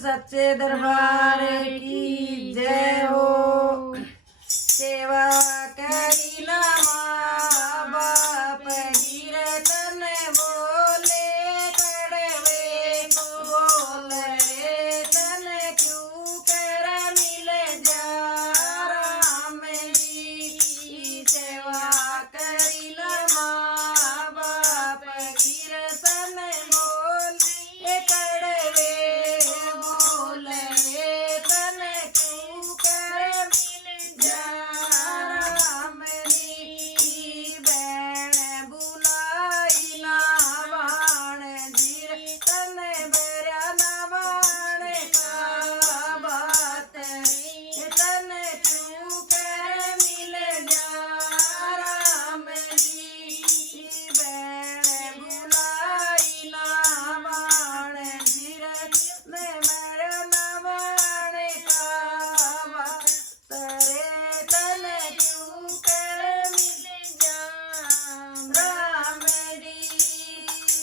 सच्चे दरबार की जय हो। सेवा करी ना माँ बाप गिरतन बोले कड़वे बोल रे तन क्यों कर मिल जा राम जी। सेवा करी ना माँ बाप गिरतन बोले कड़वे बोल रे तन क्यों कर मिल जा राम जी। बैण बुलाई ना बाण जीर तन बरया ना बाण का बात तन क्यों कर मिल जा राम जी। बैण बुलाई ना बाण जीर तन बरया ना बाण का बात रे तन क्यों कर मिल जा राम जी।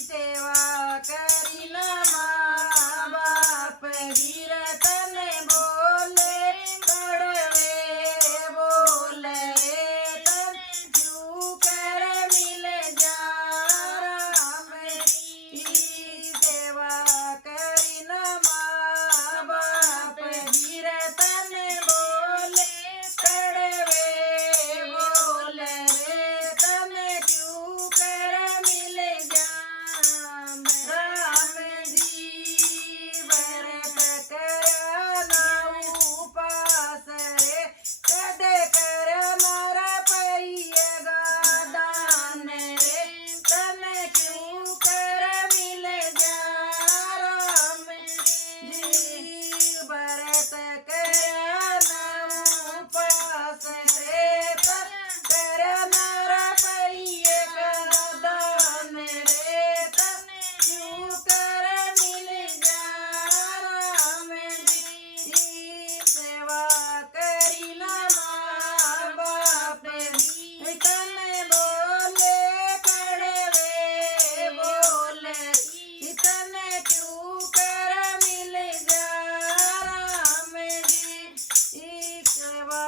सेवा करी ना माँ बाप गिरतन बोले कड़वे बोल रे तन क्यों कर मिल जा राम जी। सेवा करी ना माँ बाप गिरतन बोले कड़वे बोल रे तन क्यों कर मिल जा राम जी। व्रत करा ना उपास रे कदे कर मारा पैगा दान रे तन क्यों कर मिल जा राम जी। व्रत करा ना उपास रे कर मारा पैगा दान रे तन क्यों कर मिल जा राम जी। सेवा करी ना माँ बाप तन बोले कड़वे बोल तन क्यों कर मिल जा राम जी। सेवा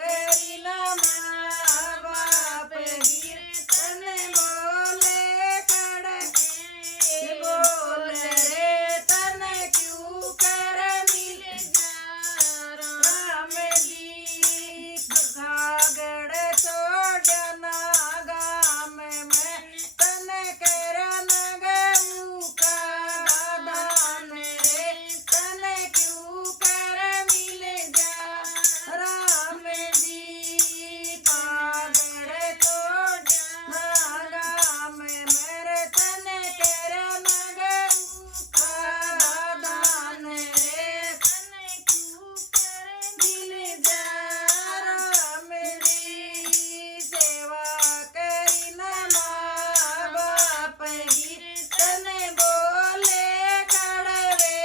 करी ना माँ बाप तन बोले कड़वे बोल रे तन क्यों कर मिल जा राम जी। घागड़ छोड़ना गाम में तन कर न गऊ का दान रे तन क्यों कर मिल जा राम जी। घागड़ छोड़ना गाम में तन कर न गऊ का दान रे तन क्यों कर मिल जा राम जी। सेवा करी ना माँ बाप तन बोले कड़वे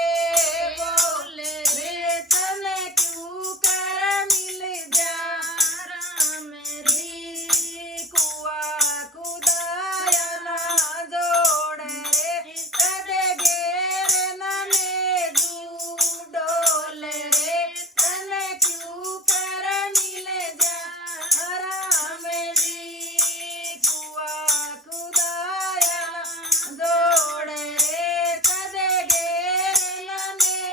बोल रे तन क्यों कर मिल जा राम जी। कुआ खुदाया ना जोड़ रे कदे घेर न ले डोल रे तन क्यों कर मिल जा राम जी। कुआ खुदाया ना जोड़ रे कदे घेर न ले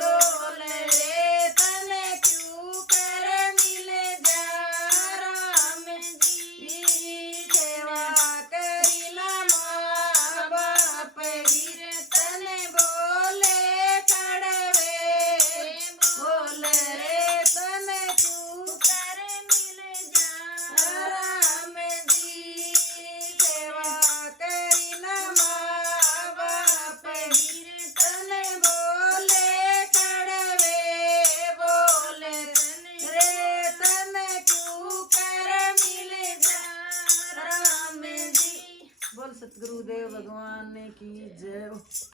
डोल रे तन क्यों कर मिल जा राम जी। सेवा करी ना माँ बाप तन बोले कड़वे बोल रे तन क्यों कर मिल जा राम जी। सेवा करी ना माँ बाप तन बोले कड़वे बोल रे तन क्यों कर मिल जा राम जी। बोल सतगुरुदेव भगवान की जय हो।